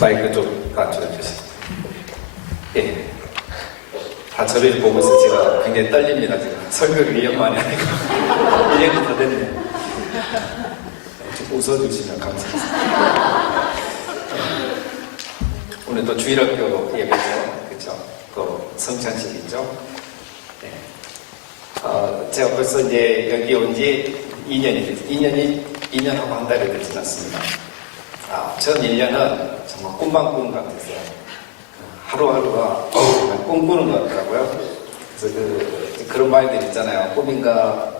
마이크 좀 낮춰주세요. 예. 다 저를 보고 있어 제가 굉장히 떨립니다. 지금 설교를 1년 만에 하니까 1년이 더 됐네요. 좀 웃어주시면 감사하겠습니다. 오늘 또 주일학교 예배죠. 그렇죠? 또 성찬식이죠. 네. 제가 벌써 이제 여기 온 지 2년이 됐어요. 2년하고 한 달이 되지 않습니다. 전 1년은 정말 꿈만 꾸는 것 같았어요. 하루하루가 정말 꿈꾸는 것 같더라고요. 그래서 그런 말들 있잖아요. 꿈인가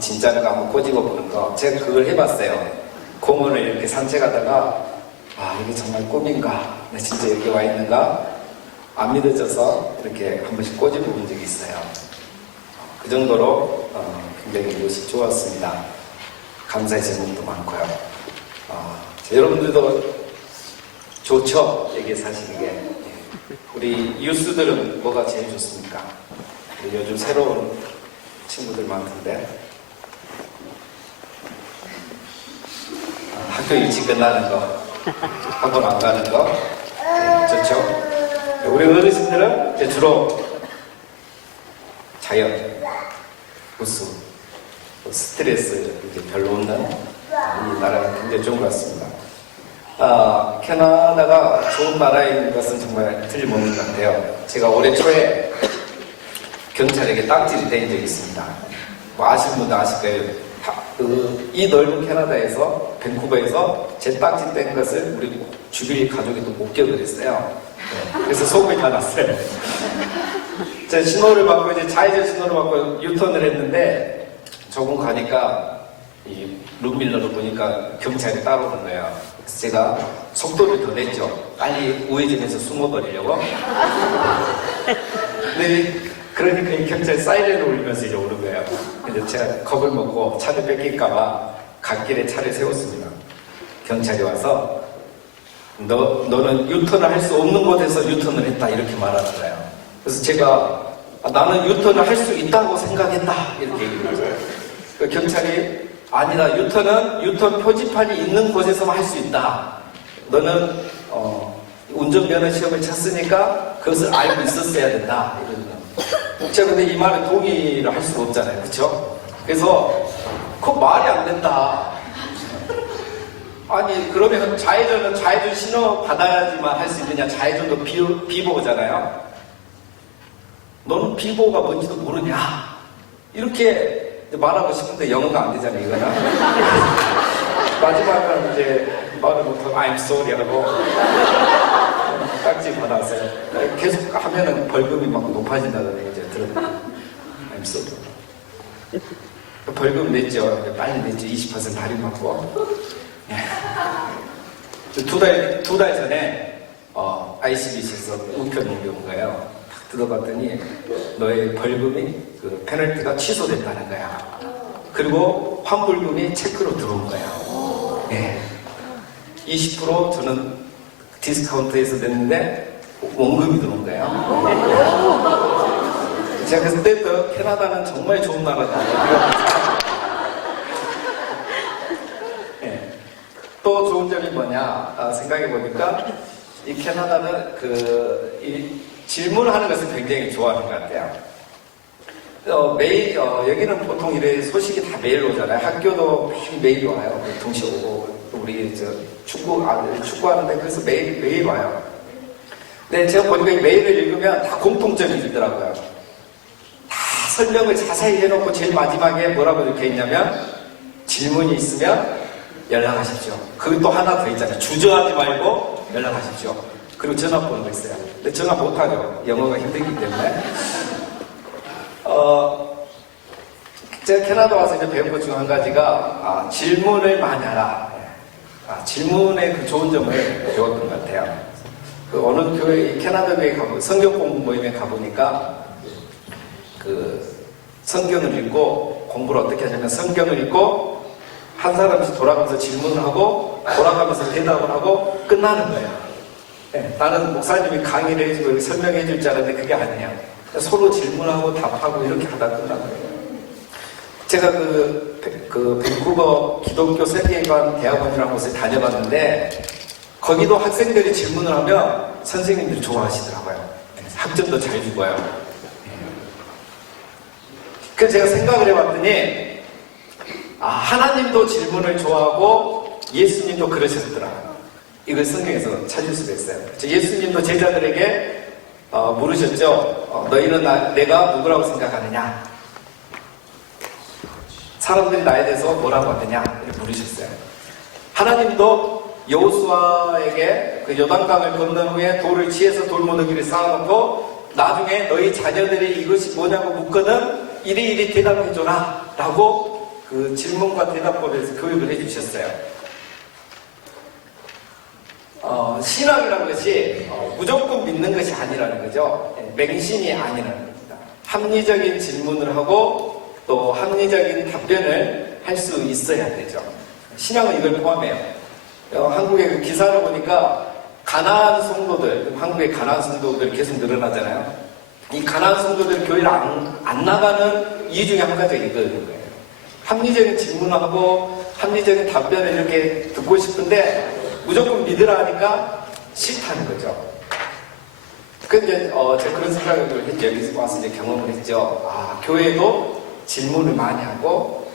진짜인가 한번 꼬집어 보는 거. 제가 그걸 해봤어요. 공원을 이렇게 산책하다가 이게 정말 꿈인가? 나 진짜 여기 와 있는가? 안 믿어져서 이렇게 한 번씩 꼬집어 본 적이 있어요. 그 정도로 굉장히 이것이 좋았습니다. 감사의 제목도 많고요. 여러분들도 좋죠? 이게 사실 이게. 우리 유스들은 뭐가 제일 좋습니까? 요즘 새로운 친구들 많던데. 학교 일찍 끝나는 거, 학원 안 가는 거, 좋죠? 우리 어르신들은 이제 주로 자연, 우수, 스트레스 이제 별로 없는 이 나라가 굉장히 좋은 것 같습니다. 캐나다가 좋은 나라인 것은 정말 틀림없는 것 같아요. 제가 올해 초에 경찰에게 딱지를 댄 적이 있습니다. 아시는 분도 아실 거예요. 이 넓은 캐나다에서, 밴쿠버에서 제 딱지 뗀 것을 우리 주변 가족이 또 목격을 했어요. 그래서 소문이 다 났어요. 제가 신호를 받고, 이제 좌회전 신호를 받고 유턴을 했는데, 조금 가니까, 이 룸밀러를 보니까 경찰이 따라오는 거예요. 그래서 제가 속도를 더 냈죠. 빨리 우회전해서 숨어버리려고. 근데 그러니까 이 경찰 사이렌을 울리면서 이제 오는 거예요. 근데 제가 겁을 먹고 차를 뺏길까봐 갓길에 차를 세웠습니다. 경찰이 와서 너는 유턴을 할 수 없는 곳에서 유턴을 했다 이렇게 말하는 거예요. 그래서 제가 나는 유턴을 할 수 있다고 생각했다 이렇게 얘기를 해요. 그 경찰이 아니다. 유턴은 표지판이 있는 곳에서만 할 수 있다. 너는 운전면허 시험을 쳤으니까 그것을 알고 있었어야 된다. 이러는. 제가 근데 이 말에 동의를 할 수가 없잖아요. 그렇죠? 그래서 그거 말이 안 된다. 아니 그러면 좌회전은 좌회전 신호 받아야지만 할 수 있느냐. 좌회전도 비보호잖아요. 너는 비보호가 뭔지도 모르냐. 이렇게 말하고 싶은데 영어가 안 되잖아요, 이거는. 마지막은 이제 말을 못하고 I'm sorry 하고 딱지 받았어요. 계속 하면은 벌금이 막 높아진다더니 이제 들었는데 I'm sorry. 벌금 냈죠. 빨리 냈죠. 20% 할인 받고. 두 달 전에 ICBC에서 우편이 온 거예요. 들어봤더니 너의 벌금이 그 페널티가 취소됐다는 거야. 그리고 환불금이 체크로 들어온 거야. 네. 20% 저는 디스카운트에서 냈는데 원금이 들어온 거예요. 제가 그때부터 캐나다는 정말 좋은 나라다. 네. 또 좋은 점이 뭐냐 생각해 보니까 이 캐나다는 질문을 하는 것을 굉장히 좋아하는 것 같아요. 매일, 여기는 보통 이래 소식이 다 매일 오잖아요. 학교도 매일 와요. 동시에 오고, 우리 축구하는데 그래서 매일 와요. 근데 제가 보니까 이 메일을 읽으면 다 공통점이 있더라고요. 다 설명을 자세히 해놓고 제일 마지막에 뭐라고 적혀 있냐면, 질문이 있으면 연락하십시오. 그리고 또 하나 더 있잖아요. 주저하지 말고 연락하십시오. 그리고 전화번호가 있어요. 근데 전화 못하죠. 영어가 힘들기 때문에. 제가 캐나다 와서 이제 배운 것 중 한 가지가, 질문을 많이 하라. 질문의 그 좋은 점을 배웠던 것 같아요. 어느 교회, 캐나다 교회에 성경 공부 모임에 가보니까, 성경을 읽고, 공부를 어떻게 하냐면, 성경을 읽고, 한 사람씩 돌아가면서 질문을 하고, 돌아가면서 대답을 하고, 끝나는 거예요. 네, 나는 목사님이 강의를 해주고 설명해 줄 줄 알았는데 그게 아니에요. 서로 질문하고 답하고 이렇게 하다 끝난 거예요. 제가 밴쿠버 기독교 세계관 대학원이라는 곳에 다녀봤는데 거기도 학생들이 질문을 하면 선생님들이 좋아하시더라고요. 학점도 잘 주고요. 그래서 제가 생각을 해봤더니 하나님도 질문을 좋아하고 예수님도 그러셨더라. 이걸 성경에서 찾을 수가 있어요. 예수님도 제자들에게 물으셨죠. 너희는 내가 누구라고 생각하느냐? 사람들이 나에 대해서 뭐라고 하느냐? 이렇게 물으셨어요. 하나님도 여호수아에게 그 요단강을 건넌 후에 돌을 취해서 돌무더기를 쌓아놓고 나중에 너희 자녀들이 이것이 뭐냐고 묻거든 이리 대답해줘라 라고 그 질문과 대답법에서 교육을 해주셨어요. 신앙이라는 것이 무조건 믿는 것이 아니라는 거죠. 맹신이 아니라는 겁니다. 합리적인 질문을 하고 또 합리적인 답변을 할 수 있어야 되죠. 신앙은 이걸 포함해요. 한국의 그 기사를 보니까 가나안 성도들, 한국의 가나안 성도들 계속 늘어나잖아요. 이 가나안 성도들 교회를 안 나가는 이유 중에 한 가지가 이거예요. 합리적인 질문하고 합리적인 답변을 이렇게 듣고 싶은데 무조건 믿으라 하니까 싫다는 거죠. 근데 제가 그런 생각을 했죠. 여기서 와서 이제 경험을 했죠. 교회도 질문을 많이 하고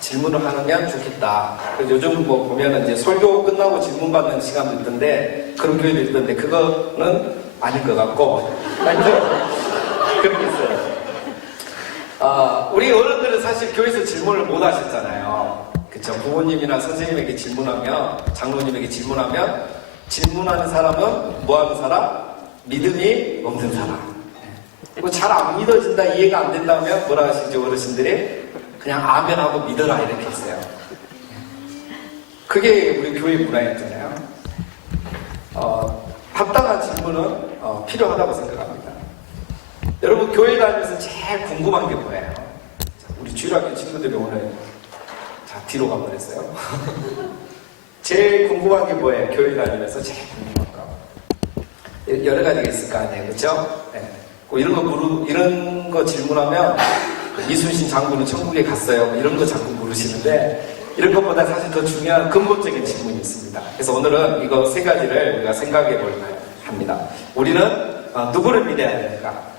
질문을 하면 좋겠다. 그래서 요즘 뭐 보면은 이제 설교 끝나고 질문 받는 시간도 있던데 그런 교회도 있던데 그거는 아닐 것 같고 그렇게 있어요. 우리 어른들은 사실 교회에서 질문을 못 하셨잖아요. 그쵸? 부모님이나 선생님에게 질문하면, 장로님에게 질문하면, 질문하는 사람은 뭐 하는 사람? 믿음이 없는 사람. 그리고 잘 안 믿어진다, 이해가 안 된다면 뭐라 하시죠, 어르신들이? 그냥 아멘하고 믿어라, 이렇게 했어요. 그게 우리 교회 문화였잖아요. 합당한 질문은 필요하다고 생각합니다. 여러분, 교회 다니면서 제일 궁금한 게 뭐예요? 우리 주일학교 친구들이 오늘 뒤로 가버렸어요. 제일 궁금한 게 뭐예요? 교회 다니면서 제일 궁금한 거. 여러 가지가 있을 거 아니에요, 그렇죠? 네. 이런 거 질문하면 이순신 장군은 천국에 갔어요. 이런 거 자꾸 물으시는데 이런 것보다 사실 더 중요한 근본적인 질문이 있습니다. 그래서 오늘은 이거 세 가지를 우리가 생각해 볼까 합니다. 우리는 누구를 믿어야 되는가?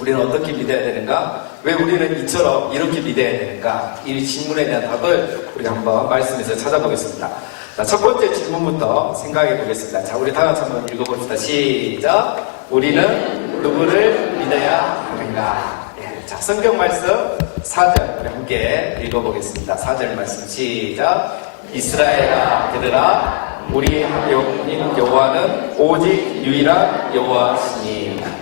우리는 어떻게 믿어야 되는가? 왜 우리는 이처럼 이렇게 믿어야 되는가? 이 질문에 대한 답을 우리가 한번 말씀에서 찾아보겠습니다. 자, 첫 번째 질문부터 생각해 보겠습니다. 자, 우리 다 같이 한번 읽어봅시다. 시작! 우리는 누구를 믿어야 하는가? 자, 성경 말씀 4절 우리 함께 읽어보겠습니다. 4절 말씀 시작! 이스라엘아 들으라 우리 하나님 여호와는 오직 유일한 여호와시니.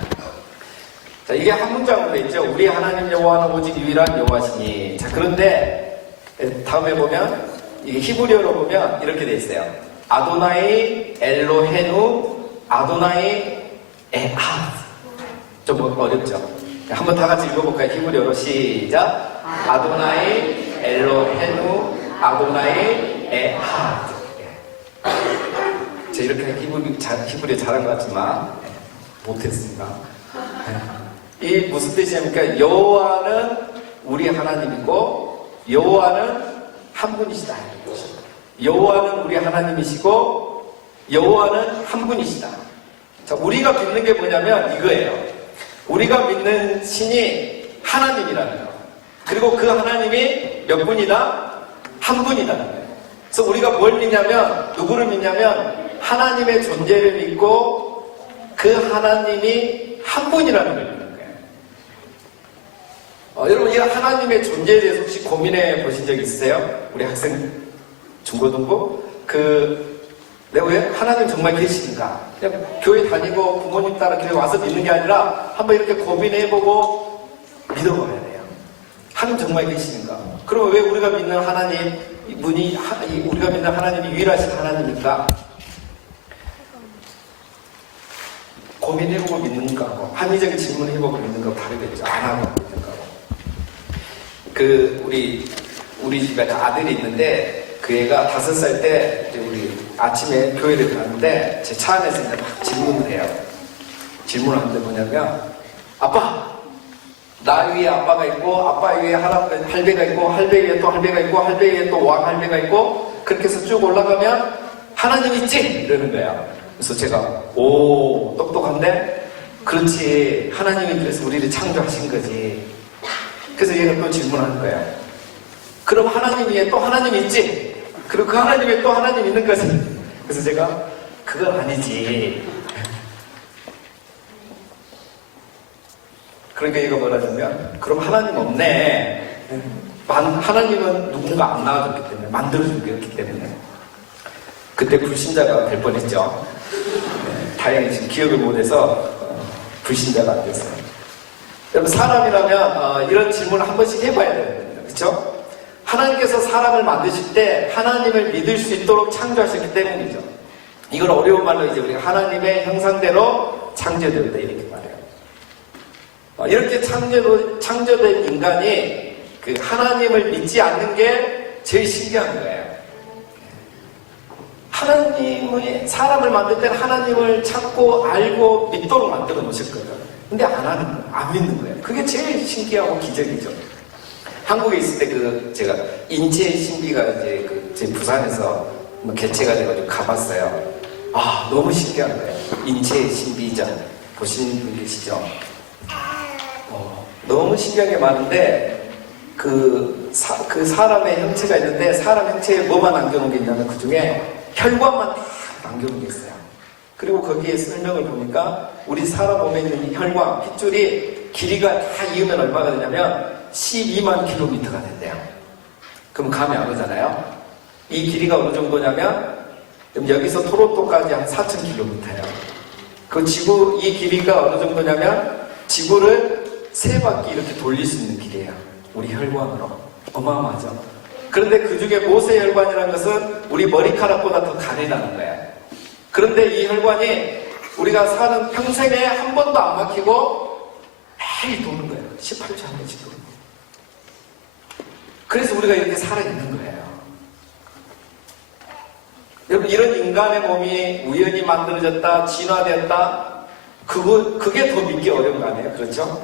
자, 이게 한 문장으로 되어 있죠. 우리 하나님 여호와는 오직 유일한 여호와시니. 자, 그런데 다음에 보면 이게 히브리어로 보면 이렇게 되어 있어요. 아도나이 엘로헤누 아도나이 에하. 좀 어렵죠? 한번 다 같이 읽어볼까요? 히브리어로 시작. 아도나이 엘로헤누 아도나이 에하. 제가 이렇게 히브리어 잘한 것 같지만 못했습니다. 이 무슨 뜻이냐니까 여호와는 우리 하나님이고 여호와는 한 분이시다. 여호와는 우리 하나님이시고 여호와는 한 분이시다. 자, 우리가 믿는 게 뭐냐면 이거예요. 우리가 믿는 신이 하나님이라는 거. 그리고 그 하나님이 몇 분이다? 한 분이라는 거예요. 그래서 우리가 뭘 믿냐면 누구를 믿냐면 하나님의 존재를 믿고 그 하나님이 한 분이라는 걸 믿는 거예요. 여러분, 이 하나님의 존재에 대해서 혹시 고민해 보신 적 있으세요? 우리 학생 중고등부? 내가 왜 하나님 정말 계신가? 그냥 교회 다니고 부모님 따라 교회 와서 믿는 게 아니라 한번 이렇게 고민해보고 믿어봐야 돼요. 하나님 정말 계시는가? 그러면 왜 우리가 믿는 하나님, 우리가 믿는 하나님이 유일하신 하나님입니까? 고민해보고 믿는 거하고 합리적인 질문을 해보고 믿는 거하고 다르겠죠. 안 하고 믿는 거하고. 우리 집에 아들이 있는데 그 애가 5살 때 우리 아침에 교회를 가는데 제 차 안에서 이제 막 질문을 해요. 질문하는데 뭐냐면 아빠! 나 위에 아빠가 있고 아빠 위에 할배가 있고 할배 위에 또 할배가 있고 할배 위에 또 왕할배가 있고 그렇게 해서 쭉 올라가면 하나님 있지? 이러는 거예요. 그래서 제가 오 똑똑한데? 그렇지, 하나님이 그래서 우리를 창조하신 거지. 그래서 얘가 또 질문하는 거예요. 그럼 하나님 위에 또 하나님 있지? 그리고 그 하나님 위에 또 하나님 있는 거지? 그래서 제가 그건 아니지. 그러니까 얘가 뭐라냐면 그럼 하나님 없네. 하나님은 누군가 안 낳아줬기 때문에, 만들어준 거였기 때문에. 그때 불신자가 될 뻔했죠. 다행히 지금 기억을 못해서 불신자가 안 됐어요. 여러분, 사람이라면 이런 질문을 한 번씩 해봐야 됩니다. 그렇죠? 하나님께서 사람을 만드실 때 하나님을 믿을 수 있도록 창조하셨기 때문이죠. 이걸 어려운 말로 이제 우리가 하나님의 형상대로 창조되었다 이렇게 말해요. 이렇게 창조된 인간이 그 하나님을 믿지 않는 게 제일 신기한 거예요. 하나님이 사람을 만들 때는 하나님을 찾고 알고 믿도록 만들어 놓으셨거든요. 근데 안 하는 거예요. 안 믿는 거예요. 그게 제일 신기하고 기적이죠. 한국에 있을 때 제가 인체의 신비가 이제 제 부산에서 개최가 돼가지고 가봤어요. 아, 너무 신기한 거예요. 인체의 신비전 보신 분 계시죠? 너무 신기한 게 많은데 그 사람의 형체가 있는데 사람 형체에 뭐만 남겨놓은 게 있냐면 그 중에 혈관만 다 남겨놓은 게 있어요. 그리고 거기에 설명을 보니까 우리 사람 몸에 있는 이 혈관, 핏줄이 길이가 다 이으면 얼마가 되냐면 12만 킬로미터가 된대요. 그럼 감이 안 오잖아요. 이 길이가 어느 정도냐면 여기서 토론토까지 한 4,000킬로미터예요. 그 지구 이 길이가 어느 정도냐면 지구를 3바퀴 이렇게 돌릴 수 있는 길이에요. 우리 혈관으로. 어마어마하죠. 그런데 그 중에 모세혈관이라는 것은 우리 머리카락보다 더 가늘다는 거예요. 그런데 이 혈관이 우리가 사는 평생에 한 번도 안 막히고 매일 도는 거예요. 18초에 한 번씩 도는 거예요. 그래서 우리가 이렇게 살아있는 거예요. 여러분, 이런 인간의 몸이 우연히 만들어졌다, 진화되었다, 그게 더 믿기 어려운 거 아니에요? 그렇죠?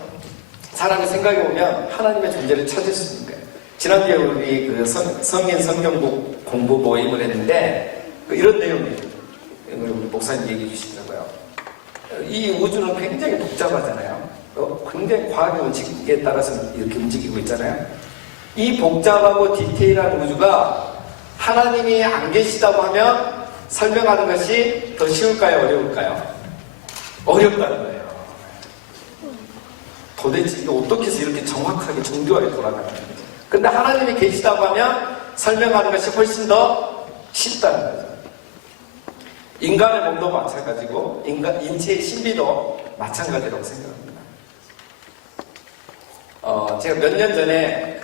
사람이 생각해보면 하나님의 존재를 찾을 수 있는 거예요. 지난주에 우리 성인 성경국 공부 모임을 했는데 이런 내용이에요. 우리 목사님 얘기해 주시더라고요. 이 우주는 굉장히 복잡하잖아요. 굉장히 과학의 원칙에 따라서 이렇게 움직이고 있잖아요. 이 복잡하고 디테일한 우주가 하나님이 안 계시다고 하면 설명하는 것이 더 쉬울까요? 어려울까요? 어렵다는 거예요. 도대체 이거 어떻게 해서 이렇게 정확하게 정교하게 돌아가는 거예요. 근데 하나님이 계시다고 하면 설명하는 것이 훨씬 더 쉽다는 거죠. 인간의 몸도 마찬가지고 인체의 신비도 마찬가지라고 생각합니다. 제가 몇 년 전에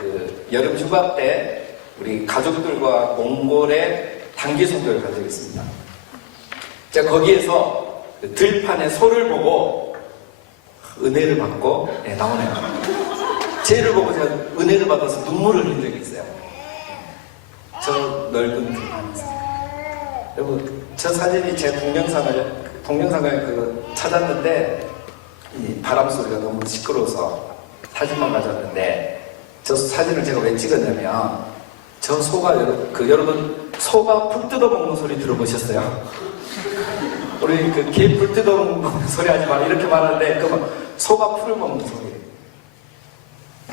여름 휴가 때 우리 가족들과 몽골에 단기 선교를 간 적이 있습니다. 제가 거기에서 들판에 소를 보고 은혜를 받고 나오네요. 쟤를 보고 제가 은혜를 받아서 눈물을 흘린 적이 있어요. 저 넓은 들판에서. 여러분, 저 사진이 제 동영상을 찾았는데 이 바람 소리가 너무 시끄러워서 사진만 가져왔는데 저 사진을 제가 왜 찍었냐면 저 소가 여러분 소가 풀 뜯어먹는 소리 들어보셨어요? 우리 개 풀 뜯어먹는 소리 하지 마 이렇게 말하는데 소가 풀을 먹는 소리.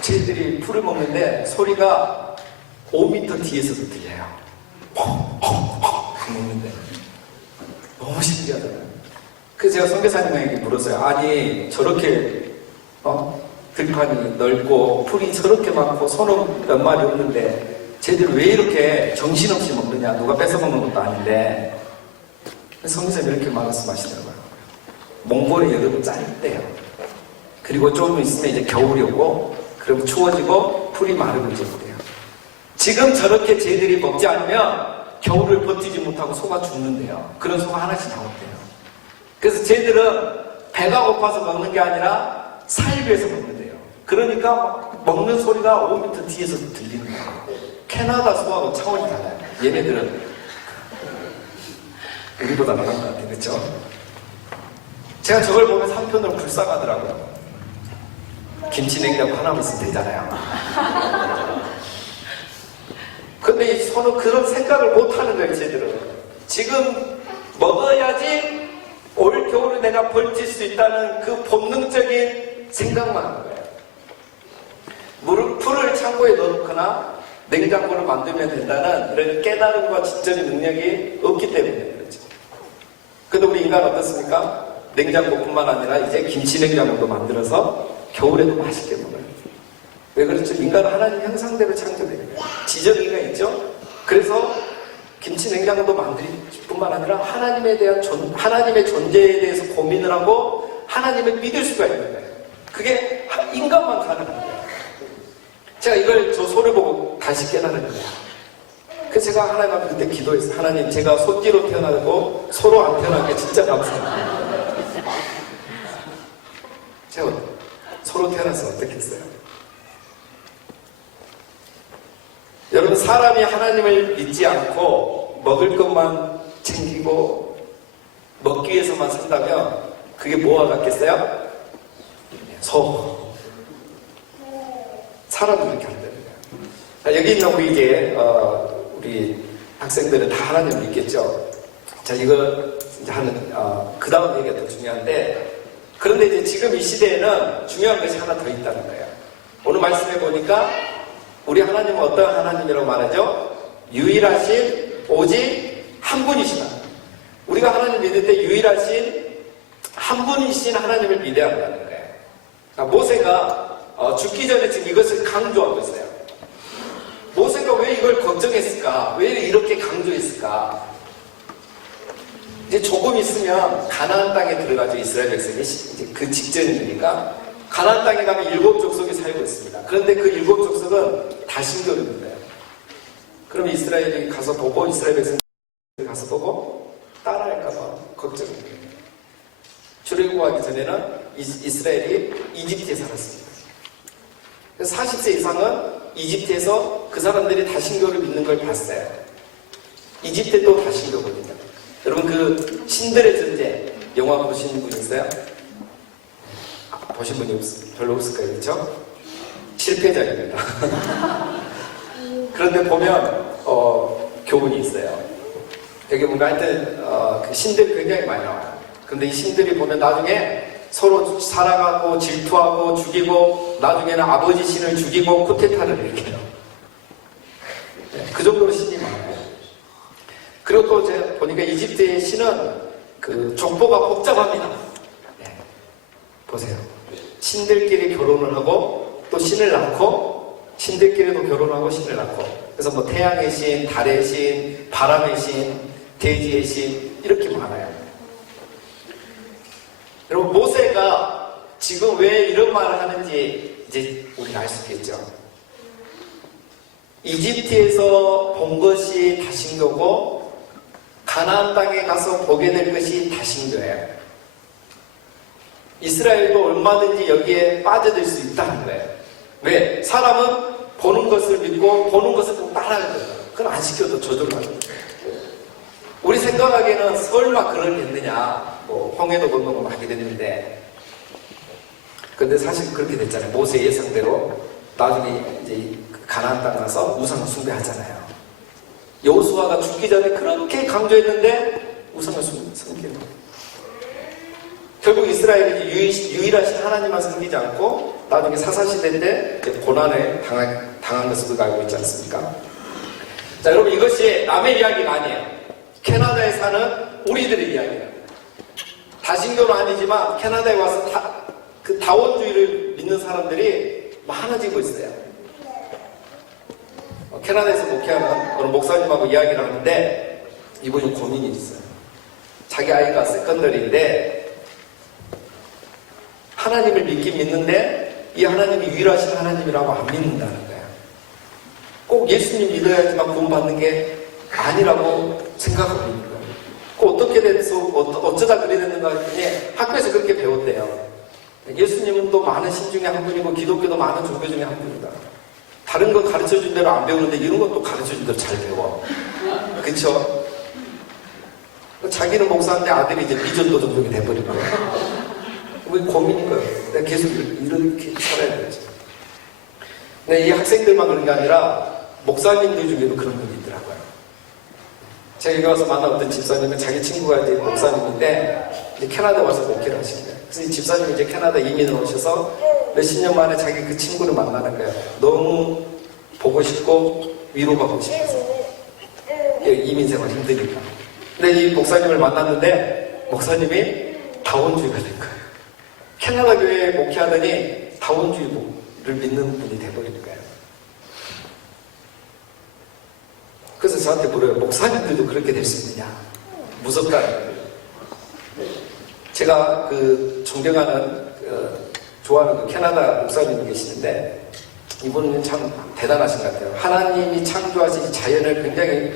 쟤들이 풀을 먹는데 소리가 5m 뒤에서도 들려요. 먹는데 너무 신기하잖아요. 그래서 제가 선교사님에게 물었어요. 아니 저렇게 들판이 넓고 풀이 저렇게 많고 소는 몇 마리 없는데 쟤들 왜 이렇게 정신없이 먹느냐. 누가 뺏어먹는 것도 아닌데. 선교사님 이렇게 말씀하시더라고요. 몽골의 여름은 짧대요. 그리고 조금 있으면 이제 겨울이 오고 그럼 추워지고 풀이 마르고 이제 그래요. 지금 저렇게 쟤들이 먹지 않으면 겨울을 버티지 못하고 소가 죽는데요. 그런 소가 하나씩 나온대요. 그래서 쟤들은 배가 고파서 먹는 게 아니라 살기 위해서 먹는데요. 그러니까 먹는 소리가 5m 뒤에서 들리는 거예요. 캐나다 소하고 차원이 달라요. 얘네들은 우리보다 나은 것 같아요. 그렇죠? 제가 저걸 보면서 한편으로 불쌍하더라고요. 김치 냉장고 하나만 있으면 되잖아요. 근데 이 소는 그런 생각을 못 하는 거예요, 쟤들은. 지금 먹어야지 올 겨울에 내가 버틸 수 있다는 그 본능적인 생각만 하는 거예요. 풀을 창고에 넣거나 냉장고를 만들면 된다는 이런 깨달음과 지적인 능력이 없기 때문에 그렇죠. 근데 우리 인간은 어떻습니까? 냉장고뿐만 아니라 이제 김치 냉장고도 만들어서 겨울에도 맛있게 먹어요. 왜 그렇죠? 인간은 하나님 형상대로 창조된 거예요. 지정의가 있죠? 그래서 김치 냉장고도 만들 뿐만 아니라 하나님의 존재에 대해서 고민을 하고 하나님을 믿을 수가 있는 거예요. 그게 인간만 가능한 거예요. 제가 이걸 저 소를 보고 다시 깨달은 거예요. 그래서 제가 하나님 앞에 그때 기도했어요. 하나님, 제가 소띠로 태어나고 소로 안 태어난 게 진짜 감사합니다. 제가 소로 태어나서 어떻게 했어요? 여러분, 사람이 하나님을 믿지 않고 먹을 것만 챙기고 먹기 위해서만 산다면 그게 뭐와 같겠어요? 소. 사람도 그렇게 한다는 거예요. 자, 여기 있는 우리 학생들은 다 하나님을 믿겠죠. 자, 이거 이제 그 다음 얘기가 더 중요한데, 그런데 이제 지금 이 시대에는 중요한 것이 하나 더 있다는 거예요. 오늘 말씀해 보니까 우리 하나님은 어떤 하나님이라고 말하죠? 유일하신 오직 한 분이시다. 우리가 하나님 믿을 때 유일하신 한 분이신 하나님을 믿어야 한다는 거예요. 모세가 죽기 전에 지금 이것을 강조하고 있어요. 모세가 왜 이걸 걱정했을까? 왜 이렇게 강조했을까? 이제 조금 있으면 가나안 땅에 들어가죠. 이스라엘 백성이 이제 그 직전이니까 가나안 땅에 가면 7족속이 살고 있습니다. 그런데 그 7족속은 다신교를 믿어요. 그럼 이스라엘 백성이 가서 보고 따라할까봐 걱정입니다. 출애굽하기 전에는 이스라엘이 이집트에 살았습니다. 그래서 40세 이상은 이집트에서 그 사람들이 다신교를 믿는 걸 봤어요. 이집트도 다신교거든요. 여러분, 그 신들의 존재 영화 보신 분 있어요? 보신 분이 별로 없을 거예요. 그렇죠? 실패작입니다. 그런데 보면 교훈이 있어요. 여기 뭔가 하여튼 그 신들이 굉장히 많이 나와요. 근데 이 신들이 보면 나중에 서로 살아가고 질투하고 죽이고 나중에는 아버지 신을 죽이고 쿠데타를 일으켜요. 네, 그 정도로 신이 많아요. 그리고 또 제가 보니까 이집트의 신은 그 족보가 복잡합니다. 네, 보세요. 신들끼리 결혼을 하고 또 신을 낳고 신들끼리도 결혼하고 신을 낳고, 그래서 뭐 태양의 신, 달의 신, 바람의 신, 대지의 신 이렇게 많아요. 여러분, 모세가 지금 왜 이런 말을 하는지 이제 우리가 알 수 있겠죠. 이집트에서 본 것이 다신교고 가나안 땅에 가서 보게 될 것이 다신교예요. 이스라엘도 얼마든지 여기에 빠져들 수 있다는 거예요. 왜? 사람은 보는 것을 믿고 보는 것을 꼭 따라하거든요. 그건 안 시켜도 저절로 하는 거예요. 우리 생각하기에는 설마 그러겠느냐, 뭐 홍해도 건너고 하게 됐는데, 근데 사실 그렇게 됐잖아요. 모세 예상대로 나중에 이제 가나안 땅 가서 우상 숭배하잖아요. 여호수아가 죽기 전에 그렇게 강조했는데 우상을 섬기는 거예요. 결국 이스라엘이 유일하신 하나님만 섬기지 않고 나중에 사사시대인데 고난을 당한 것을 우리가 알고 있지 않습니까? 자, 여러분, 이것이 남의 이야기가 아니에요. 캐나다에 사는 우리들의 이야기예요. 다신교는 아니지만 캐나다에 와서 그 다원주의를 믿는 사람들이 많아지고 있어요. 캐나다에서 목회하는 어느 목사님하고 이야기를 하는데 이분이 고민이 있어요. 자기 아이가 세컨더리인데 하나님을 믿긴 믿는데 이 하나님이 유일하신 하나님이라고 안 믿는다는 거예요. 꼭 예수님 믿어야지만 구원받는 게 아니라고 생각하고 있는 거예요. 그 어떻게 돼서 어쩌다 그래 됐는가 했더니 학교에서 그렇게 배웠대요. 예수님은 또 많은 신 중에 한 분이고 기독교도 많은 종교 중에 한 분이다. 다른 거 가르쳐준 대로 안 배우는데 이런 것도 가르쳐준 대로 잘 배워. 그쵸? 자기는 목사인데 아들이 이제 비전도 종족이 돼버린 거예요. 우리 고민인 거예요. 내가 계속 이렇게 살아야 되지. 근데 이 학생들만 그런 게 아니라 목사님들 중에도 그런 분이 있더라고요. 제가 여기 와서 만난 어떤 집사님은 자기 친구가 이제 목사님인데 이제 캐나다 와서 목회를 하시는 거예요. 그래서 이 집사님이 이제 캐나다 이민을 오셔서 몇십 년 만에 자기 그 친구를 만나는 거예요. 너무 보고 싶고 위로받고 싶어서. 이민 생활 힘드니까. 근데 이 목사님을 만났는데 목사님이 다원주의가 된 거예요. 캐나다 교회에 목회하더니 다원주의를 믿는 분이 돼버린 거예요. 그래서 저한테 물어요. 목사님들도 그렇게 될 수 있느냐? 무섭다는 거예요. 제가 그 존경하는 좋아하는 그 캐나다 목사님이 계시는데 이분은 참 대단하신 것 같아요. 하나님이 창조하신 자연을 굉장히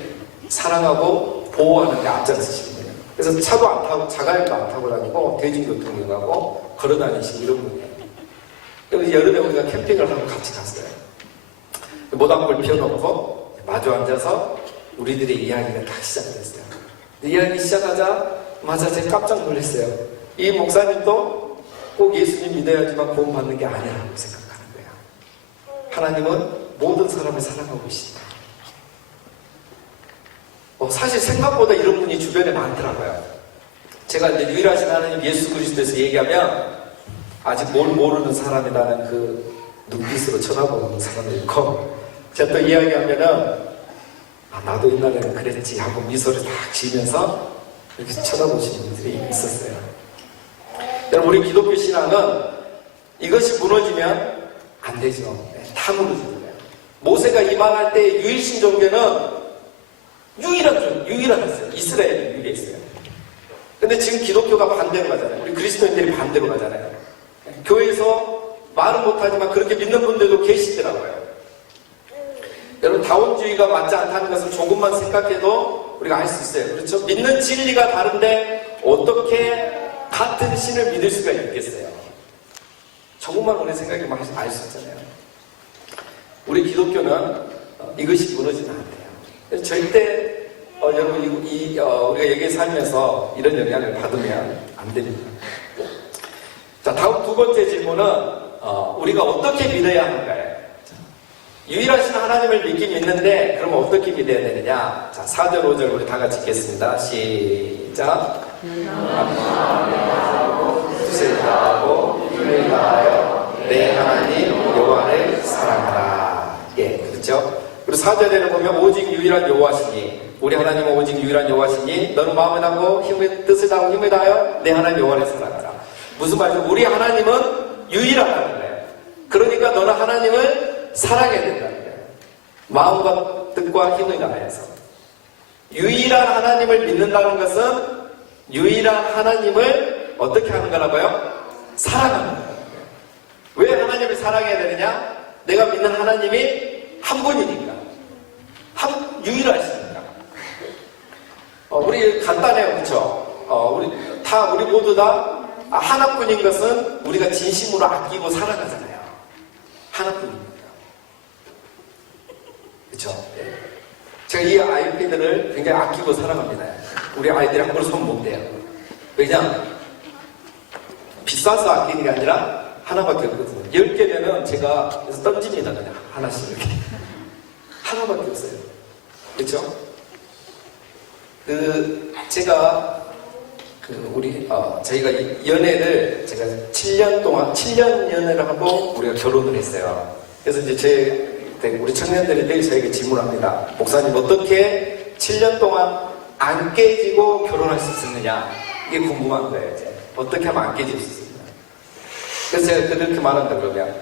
사랑하고 보호하는 데 앞장서시거든요. 그래서 차도 안 타고 자가용도 안 타고 다니고 대중교통 이용하고 걸어 다니시고 이런 분이에요. 그래서 여름에 우리가 캠핑을 하고 같이 갔어요. 모닥불 피워놓고 마주 앉아서 우리들의 이야기가 딱 시작됐어요. 이야기 시작하자마자 제가 깜짝 놀랐어요. 이 목사님도 꼭 예수님 믿어야지만 구원받는 게 아니라고 생각하는 거예요. 하나님은 모든 사람을 사랑하고 계십니다. 사실 생각보다 이런 분이 주변에 많더라고요. 제가 이제 유일하신 하나님 예수 그리스도에서 얘기하면 아직 뭘 모르는 사람이라는 그 눈빛으로 쳐다보는 사람도 있고, 제가 또 이야기하면은 나도 옛날에는 그랬지 하고 미소를 딱 지으면서 이렇게 쳐다보시는 분들이 있었어요. 여러분, 우리 기독교 신앙은 이것이 무너지면 안 되죠. 다 무너지는 거예요. 모세가 이방할 때 유일신 종교는 유일했어요. 이스라엘이 유일했어요. 근데 지금 기독교가 반대로 가잖아요. 우리 그리스도인들이 반대로 가잖아요. 교회에서 말은 못하지만 그렇게 믿는 분들도 계시더라고요. 여러분, 다원주의가 맞지 않다는 것을 조금만 생각해도 우리가 알 수 있어요. 그렇죠? 믿는 진리가 다른데 어떻게 같은 신을 믿을 수가 있겠어요? 조금만 우리 생각해보면 알 수 있잖아요. 우리 기독교는 이것이 무너지면 안 돼요. 절대 여러분 우리가 여기에 살면서 이런 영향을 받으면 안 됩니다. 자, 다음 두 번째 질문은 우리가 어떻게 믿어야 하는가요? 유일하신 하나님을 믿긴 믿는데 그럼 어떻게 믿어야 되느냐? 자, 4절 5절 우리 다 같이 읽겠습니다. 시작. 뜻을 다하고 힘을 다하여 내 하나님 여호와를 사랑하라. 예, 그렇죠? 그리고 4절에는 보면 오직 유일한 여호와시니, 우리 하나님은 오직 유일한 여호와시니 너는 마음을 다하고 뜻을 다하고 힘을 다하여 내 하나님 여호와를 사랑하라. 무슨 말이죠? 우리 하나님은 유일하다는 거예요. 그러니까 너는 하나님을 사랑해야 된다는 거예요. 마음과 뜻과 힘을 다해서. 유일한 하나님을 믿는다는 것은 유일한 하나님을 어떻게 하는 거라고요? 사랑하는 거예요. 왜 하나님을 사랑해야 되느냐? 내가 믿는 하나님이 한 분이니까. 유일하시니까. 우리 간단해요. 그렇죠? 우리 모두 다 하나뿐인 것은 우리가 진심으로 아끼고 살아가잖아요. 하나뿐입니다. 그렇죠? 제가 이 아이패드를 굉장히 아끼고 살아갑니다. 우리 아이들이 함부로 손 못 대요. 왜냐? 비싸서 아끼는 게 아니라 하나밖에 없거든요. 10개면은 제가 그래서 던집니다. 그냥 하나씩 이렇게. 하나밖에 없어요. 그렇죠? 저희가 연애를 제가 7년 연애를 하고 우리가 결혼을 했어요. 그래서 이제 우리 청년들이 늘 저에게 질문합니다. 목사님, 어떻게 7년 동안 안 깨지고 결혼할 수 있었느냐? 이게 궁금한 거예요. 이제. 어떻게 하면 안 깨질 수 있었느냐? 그래서 제가 그렇게 말한다 그러면,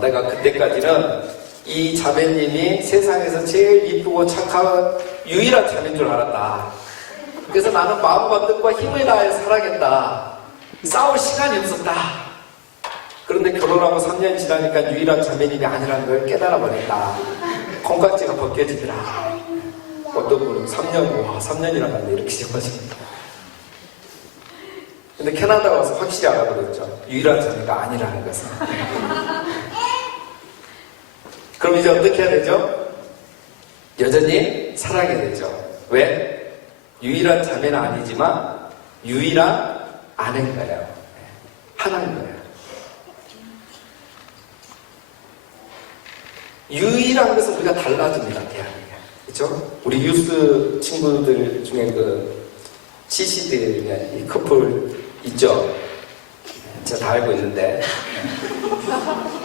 내가 그때까지는 이 자매님이 세상에서 제일 이쁘고 착하고 유일한 자매인 줄 알았다. 그래서 나는 마음과 뜻과 힘을 다해 살아야겠다. 싸울 시간이 없었다. 그런데 결혼하고 3년 지나니까 유일한 자매님이 아니라는 걸 깨달아 버렸다. 콩깍지가 벗겨지더라. 어떤 분은 3년이나 갔네 이렇게 생각하십니다. 근데 캐나다 와서 확실히 알아버렸죠. 유일한 자매가 아니라는 것은. 그럼 이제 어떻게 해야 되죠? 여전히 사랑해야 되죠. 왜? 유일한 자매는 아니지만 유일한 아내인 거예요. 하나인 거예요. 유일한 것은 우리가 달라집니다. 대한민국. 그쵸? 우리 유스 친구들 중에 그 CC들 이 커플 있죠? 제가 다 알고 있는데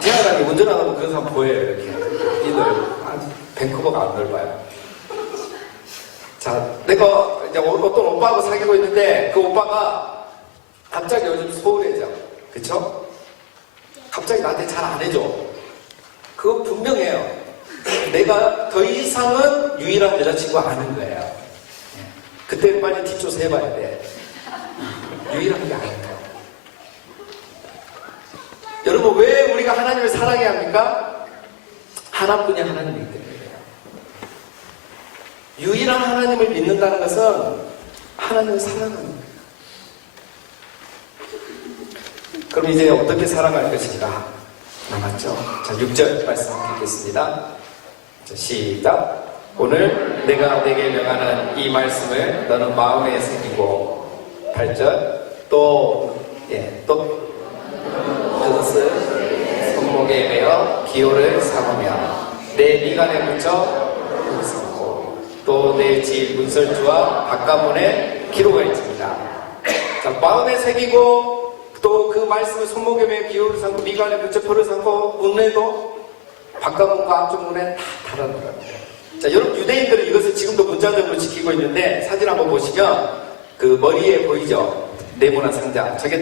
태어나게 운전하고 그런 사람 보여요. 이렇게 이들 밴쿠버가 안 넓어요. 자, 내가 이제 어떤 오빠하고 사귀고 있는데 그 오빠가 갑자기 요즘 소홀해져. 그쵸? 갑자기 나한테 잘 안 해줘. 그거 분명해요. 내가 더 이상은 유일한 여자친구가 아는 거예요. 그때 빨리 뒷조사 해봐야 돼. 유일한 게 아니에요. 여러분, 왜 우리가 하나님을 사랑해야 합니까? 하나뿐인 하나님이기 때문이에요. 유일한 하나님을 믿는다는 것은 하나님을 사랑하는 거예요. 그럼 이제 어떻게 살아갈 것인가 남았죠? 자, 6절 말씀 읽겠습니다. 자, 시작. 오늘 내가 내게 명하는 이 말씀을 너는 마음에 새기고 8절 또 그것을 손목에 매어 기호를 삼으며 내 미간에 붙여 삼고 또 내 집 문설주와 바깥문에 기록을 했습니다. 자, 마음에 새기고 또 그 말씀을 손목에 매어 기호를 삼고 미간에 붙여 표를 삼고 문에도 바깥문과 앞쪽문에 다 달아놓은 겁니다. 자, 여러분 유대인들은 이것을 지금도 문자적으로 지키고 있는데 사진 한번 보시면 그 머리에 보이죠? 네모난 상자. 저게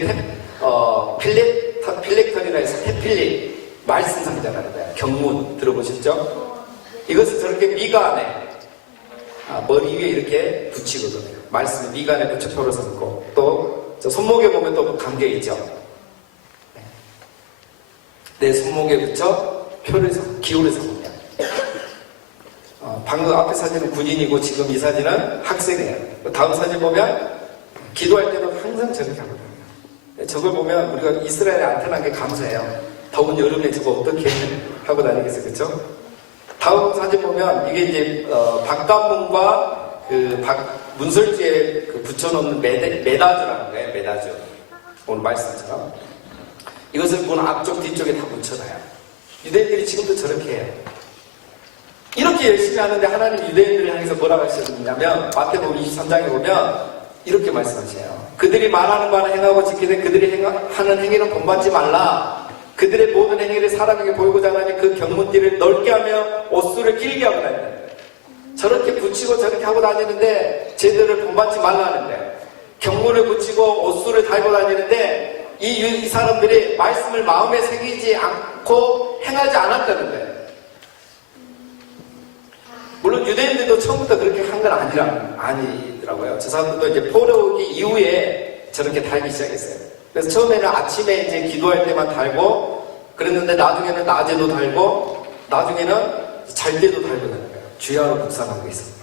필렉터리라 해서 테필릿 말씀 상자라는 거예요. 경문 들어보셨죠? 이것을 저렇게 미간에 머리 위에 이렇게 붙이거든요. 말씀을 미간에 붙여 표를 삼고 또 저 손목에 보면 또 감겨 있죠. 내 손목에 붙여 표를 기호를 삼으며 방금 앞에 사진은 군인이고 지금 이 사진은 학생이에요. 다음 사진 보면 기도할 때도 항상 저렇게 하거든요. 저걸 보면 우리가 이스라엘에 안 태어난 게 감사해요. 더운 여름에 저거 어떻게 하고 다니겠어요, 그렇죠? 다음 사진 보면 이게 이제 바깥문과 그 문설주에 그 붙여놓는 메다주라는 거예요. 메다주. 오늘 말씀처럼 이것을 문 앞쪽 뒤쪽에 다 붙여놔요. 유대인들이 지금도 저렇게 해요. 이렇게 열심히 하는데 하나님 유대인들을 향해서 뭐라고 하셨느냐면 마태복음 23장에 보면 이렇게 말씀하세요. 그들이 말하는 바는 행하고 지키되 그들이 하는 행위는 본받지 말라. 그들의 모든 행위를 사람에게 보이고자 하니 그 경문띠를 넓게 하며 옷수를 길게 하고 다닌다. 저렇게 붙이고 저렇게 하고 다니는데 쟤들을 본받지 말라는 거예요. 경문을 붙이고 옷수를 달고 다니는데 이 사람들이 말씀을 마음에 새기지 않고 행하지 않았다는 거예요. 물론 유대인들도 처음부터 그렇게 한 건 아니더라고요. 저 사람들도 이제 포로기 이후에 저렇게 달기 시작했어요. 그래서 처음에는 아침에 이제 기도할 때만 달고 그랬는데 나중에는 낮에도 달고 나중에는 잘 때도 달고 다는 거예요. 주야로 묵상하고 있습니다.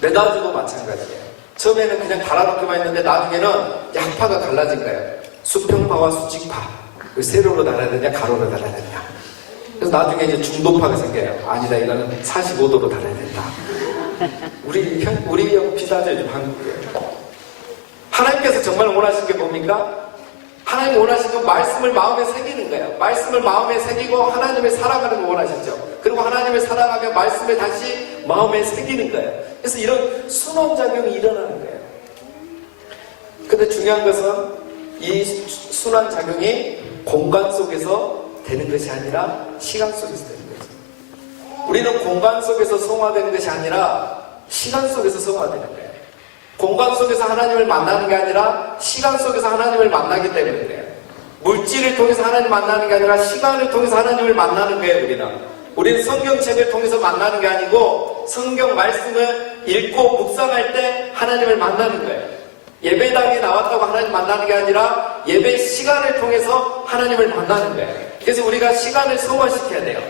메다주도 마찬가지예요. 처음에는 그냥 달아놓기만 했는데 나중에는 약파가 갈라진 거예요. 수평파와 수직파. 세로로 달아야 되냐 가로로 달아야 되냐. 그래서 나중에 이제 중도파가 생겨요. 아니다, 이거는 45도로 달아야 된다. 우리 형 비슷하죠, 요즘 한국에. 하나님께서 정말 원하신 게 뭡니까? 하나님 원하신 건 말씀을 마음에 새기는 거예요. 말씀을 마음에 새기고 하나님을 사랑하는 걸 원하셨죠. 그리고 하나님을 사랑하며 말씀을 다시 마음에 새기는 거예요. 그래서 이런 순환작용이 일어나는 거예요. 근데 중요한 것은 이 순환작용이 공간 속에서 되는 것이 아니라 시간 속에서 되는 거죠. 우리는 공간 속에서 성화되는 것이 아니라 시간 속에서 성화되는 거예요. 공간 속에서 하나님을 만나는 게 아니라 시간 속에서 하나님을 만나기 때문에 그래요. 물질을 통해서 하나님을 만나는 게 아니라 시간을 통해서 하나님을 만나는 거예요. 우리는 성경책을 통해서 만나는 게 아니고 성경 말씀을 읽고 묵상할 때 하나님을 만나는 거예요. 예배당에 나왔다고 하나님 만나는 게 아니라 예배 시간을 통해서 하나님을 만나는 거예요. 그래서 우리가 시간을 성화시켜야 돼요.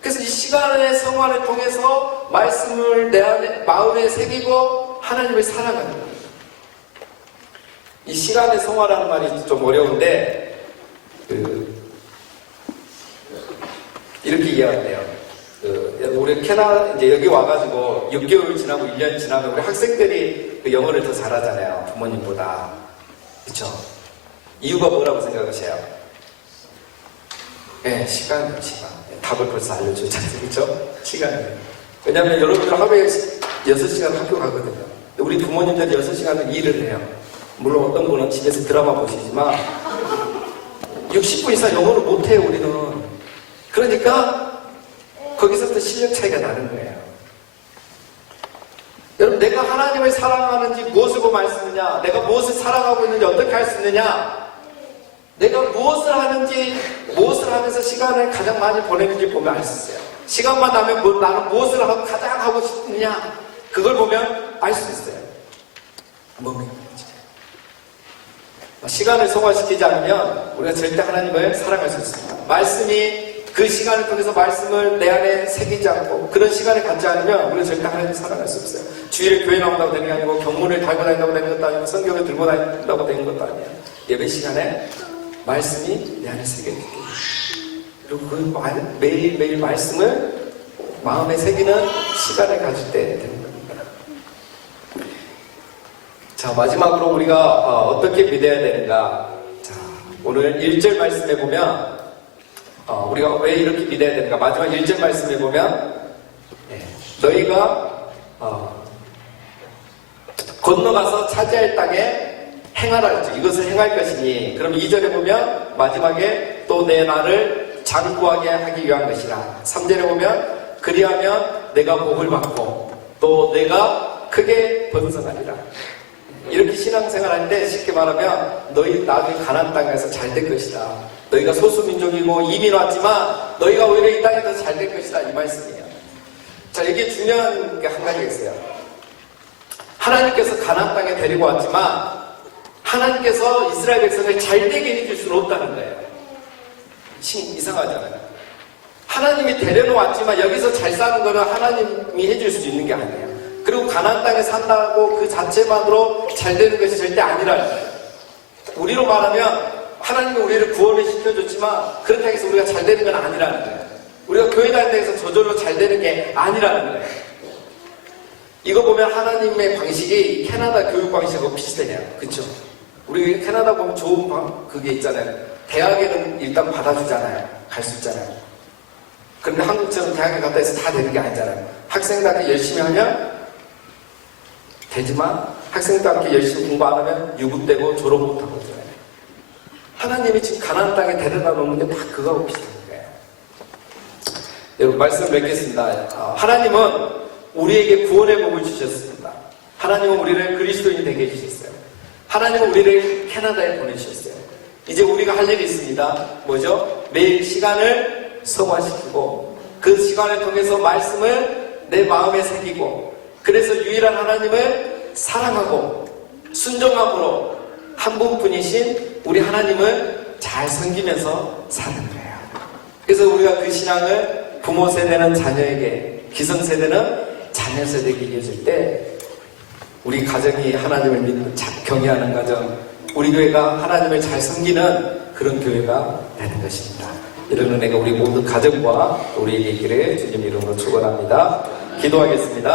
그래서 이 시간의 성화를 통해서 말씀을 내 안에 마음에 새기고 하나님을 사랑하는 거예요. 이 시간의 성화라는 말이 좀 어려운데 이렇게 이해하면 돼요. 우리 이제 여기 와가지고 6개월 지나고 1년 지나면 우리 학생들이 영어를 더 잘하잖아요. 부모님보다. 그쵸? 이유가 뭐라고 생각하세요? 네, 시간. 답을 벌써 알려줬잖아요. 그쵸? 시간이에요. 왜냐하면 여러분들 하루에 6시간 학교 가거든요. 우리 부모님들 6시간을 일을 해요. 물론 어떤 분은 집에서 드라마 보시지만 60분 이상 영어를 못해요, 우리는. 그러니까 거기서부터 실력 차이가 나는 거예요. 여러분, 내가 하나님을 사랑하는지 무엇을 보고 말씀이냐, 내가 무엇을 사랑하고 있는지 어떻게 할 수 있느냐, 내가 무엇을 하는지, 무엇을 하면서 시간을 가장 많이 보내는지 보면 알 수 있어요. 시간만 나면 나는 무엇을 가장 하고 싶느냐, 그걸 보면 알 수 있어요. 시간을 소화시키지 않으면 우리가 절대 하나님을 사랑할 수 있습니다. 말씀이 그 시간을 통해서 말씀을 내 안에 새기지 않고 그런 시간을 갖지 않으면 우리가 절대 하나님을 사랑할 수 없어요. 주일에 교회 나온다고 되는 게 아니고 경문을 달고 다닌다고 되는 것도 아니고 성경을 들고 다닌다고 되는 것도 아니에요. 예배 시간에 말씀이 내 안에 새겨지게, 그리고 그 매일매일 말씀을 마음에 새기는 시간을 가질 때 되는 겁니다. 자, 마지막으로 우리가 어떻게 믿어야 되는가. 자, 오늘 1절 말씀에 보면 우리가 왜 이렇게 믿어야 되는가. 마지막 1절 말씀에 보면 너희가 건너가서 차지할 땅에 행하라 했죠. 이것을 행할 것이니. 그럼 2절에 보면 마지막에 또 내 나를 장구하게 하기 위한 것이라. 3절에 보면 그리하면 내가 복을 받고 또 내가 크게 번성하리라. 이렇게 신앙생활 할 때 쉽게 말하면 너희 나중에 가나안 땅에서 잘 될 것이다. 너희가 소수민족이고 이민 왔지만 너희가 오히려 이 땅에 더 잘 될 것이다, 이 말씀이에요. 자, 이게 중요한 게 한 가지가 있어요. 하나님께서 가나안 땅에 데리고 왔지만 하나님께서 이스라엘 백성을 잘 되게 해줄 수는 없다는 거예요. 이상하잖아요. 하나님이 데려놓았지만 여기서 잘 사는 거는 하나님이 해줄 수 있는 게 아니에요. 그리고 가나안 땅에 산다고 그 자체만으로 잘 되는 것이 절대 아니라는 거예요. 우리로 말하면 하나님이 우리를 구원을 시켜줬지만 그렇다고 해서 우리가 잘 되는 건 아니라는 거예요. 우리가 교회 다닐 때에서 저절로 잘 되는 게 아니라는 거예요. 이거 보면 하나님의 방식이 캐나다 교육 방식하고 비슷해요. 그쵸? 우리 캐나다 보면 좋은 그게 있잖아요. 대학에는 일단 받아주잖아요. 갈 수 있잖아요. 그런데 한국처럼 대학에 갔다 해서 다 되는 게 아니잖아요. 학생답게 열심히 하면 되지만 학생답게 열심히 공부 안 하면 유급되고 졸업 못하거든요. 하나님이 지금 가나안 땅에 데려다 놓는 게 다 그거하고 비슷한 거예요. 여러분, 말씀 맺겠습니다. 하나님은 우리에게 구원의 복을 주셨습니다. 하나님은 우리를 그리스도인이 되게 해주셨어요. 하나님은 우리를 캐나다에 보내주셨어요. 이제 우리가 할 일이 있습니다. 뭐죠? 매일 시간을 소화시키고 그 시간을 통해서 말씀을 내 마음에 새기고, 그래서 유일한 하나님을 사랑하고 순종함으로 한 분뿐이신 우리 하나님을 잘 섬기면서 사는 거예요. 그래서 우리가 그 신앙을 부모 세대는 자녀에게, 기성세대는 자녀 세대에게 이어질 때 우리 가정이 하나님을 믿는 경외하는 가정, 우리 교회가 하나님을 잘 섬기는 그런 교회가 되는 것입니다. 이런 은혜가 우리 모든 가정과 우리에게 있기를 주님 이름으로 축원합니다. 기도하겠습니다.